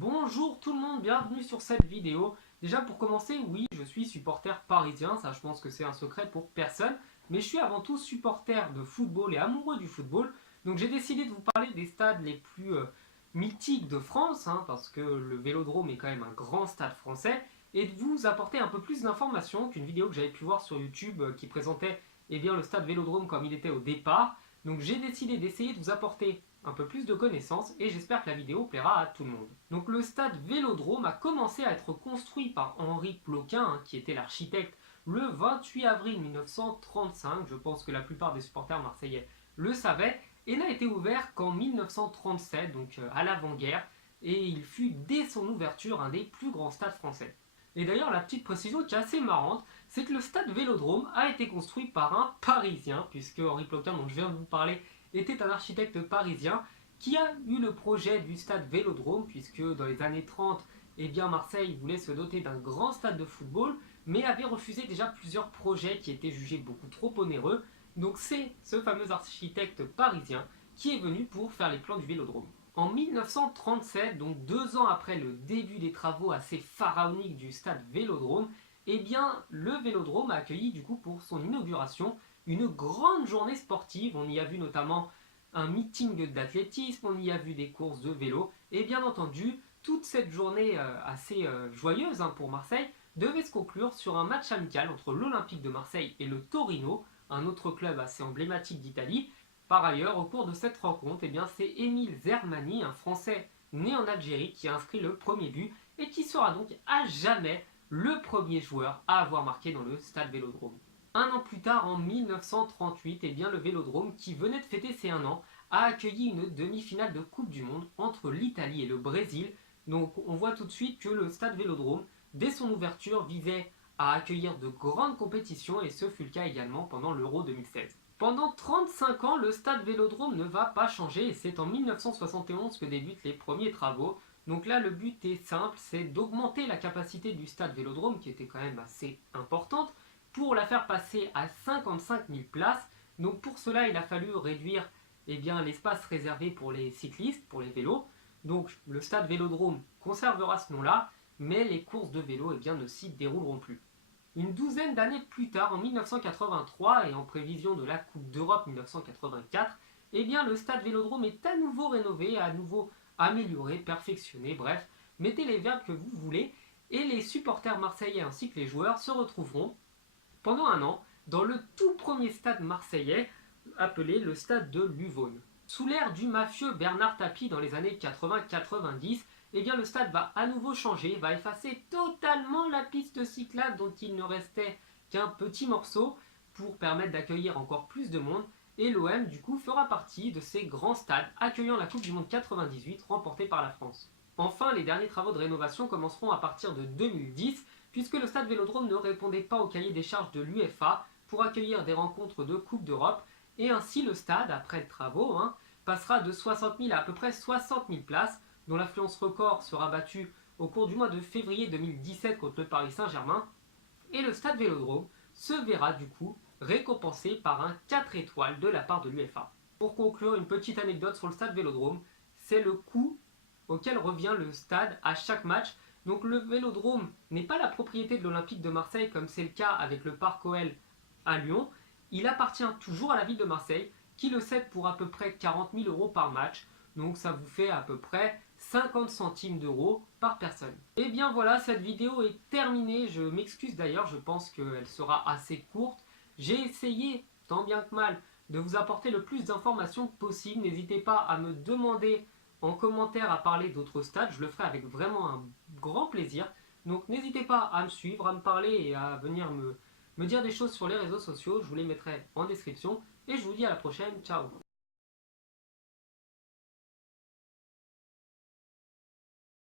Bonjour tout le monde, bienvenue sur cette vidéo. Déjà pour commencer, oui, je suis supporter parisien, ça je pense que c'est un secret pour personne, mais je suis avant tout supporter de football et amoureux du football, donc j'ai décidé de vous parler des stades les plus mythiques de France, parce que le Vélodrome est quand même un grand stade français, et de vous apporter un peu plus d'informations qu'une vidéo que j'avais pu voir sur YouTube qui présentait le stade Vélodrome comme il était au départ. Donc j'ai décidé d'essayer de vous apporter un peu plus de connaissances et j'espère que la vidéo plaira à tout le monde. Donc le stade Vélodrome a commencé à être construit par Henri Ploquin, qui était l'architecte, le 28 avril 1935. Je pense que la plupart des supporters marseillais le savaient, et n'a été ouvert qu'en 1937, donc à l'avant-guerre, et il fut dès son ouverture un des plus grands stades français. Et d'ailleurs, la petite précision qui est assez marrante, c'est que le stade Vélodrome a été construit par un Parisien, puisque Henri Ploquin, dont je viens de vous parler, était un architecte parisien qui a eu le projet du stade Vélodrome, puisque dans les années 30, Marseille voulait se doter d'un grand stade de football, mais avait refusé déjà plusieurs projets qui étaient jugés beaucoup trop onéreux. Donc c'est ce fameux architecte parisien qui est venu pour faire les plans du Vélodrome. En 1937, donc 2 ans après le début des travaux assez pharaoniques du stade Vélodrome, le Vélodrome a accueilli du coup pour son inauguration une grande journée sportive. On y a vu notamment un meeting d'athlétisme, on y a vu des courses de vélo, et bien entendu, toute cette journée assez joyeuse pour Marseille devait se conclure sur un match amical entre l'Olympique de Marseille et le Torino, un autre club assez emblématique d'Italie. Par ailleurs, au cours de cette rencontre, c'est Émile Zermani, un Français né en Algérie, qui a inscrit le premier but et qui sera donc à jamais le premier joueur à avoir marqué dans le stade Vélodrome. Un an plus tard, en 1938, le Vélodrome, qui venait de fêter ses 1 an, a accueilli une demi-finale de Coupe du Monde entre l'Italie et le Brésil. Donc on voit tout de suite que le stade Vélodrome, dès son ouverture, visait à accueillir de grandes compétitions, et ce fut le cas également pendant l'Euro 2016. Pendant 35 ans, le stade Vélodrome ne va pas changer, et c'est en 1971 que débutent les premiers travaux. Donc là, le but est simple, c'est d'augmenter la capacité du stade Vélodrome, qui était quand même assez importante, pour la faire passer à 55 000 places. Donc pour cela, il a fallu réduire l'espace réservé pour les cyclistes, pour les vélos. Donc le stade Vélodrome conservera ce nom-là, mais les courses de vélo ne s'y dérouleront plus. Une douzaine d'années plus tard, en 1983, et en prévision de la Coupe d'Europe 1984, le stade Vélodrome est à nouveau rénové, à nouveau amélioré, perfectionné, bref, mettez les verbes que vous voulez, et les supporters marseillais ainsi que les joueurs se retrouveront pendant 1 an dans le tout premier stade marseillais, appelé le stade de Luvone. Sous l'ère du mafieux Bernard Tapie dans les années 80-90, le stade va à nouveau changer, va effacer totalement la piste cyclable dont il ne restait qu'un petit morceau pour permettre d'accueillir encore plus de monde, et l'OM du coup fera partie de ces grands stades accueillant la Coupe du Monde 98 remportée par la France. Enfin, les derniers travaux de rénovation commenceront à partir de 2010, puisque le stade Vélodrome ne répondait pas au cahier des charges de l'UEFA pour accueillir des rencontres de Coupe d'Europe, et ainsi le stade, après les travaux, passera de 60 000 à peu près 60 000 places, dont l'affluence record sera battue au cours du mois de février 2017 contre le Paris Saint-Germain, et le stade Vélodrome se verra du coup récompensé par un 4 étoiles de la part de l'UEFA. Pour conclure, une petite anecdote sur le stade Vélodrome, c'est le coût auquel revient le stade à chaque match. Donc le Vélodrome n'est pas la propriété de l'Olympique de Marseille comme c'est le cas avec le Parc OL à Lyon. Il appartient toujours à la ville de Marseille qui le cède pour à peu près 40 000 € par match. Donc ça vous fait à peu près 50 centimes d'euros par personne. Et bien voilà, cette vidéo est terminée. Je m'excuse d'ailleurs, je pense qu'elle sera assez courte. J'ai essayé, tant bien que mal, de vous apporter le plus d'informations possible. N'hésitez pas à me demander en commentaire à parler d'autres stades, je le ferai avec vraiment un grand plaisir. Donc n'hésitez pas à me suivre, à me parler et à venir me dire des choses sur les réseaux sociaux. Je vous les mettrai en description. Et je vous dis à la prochaine. Ciao.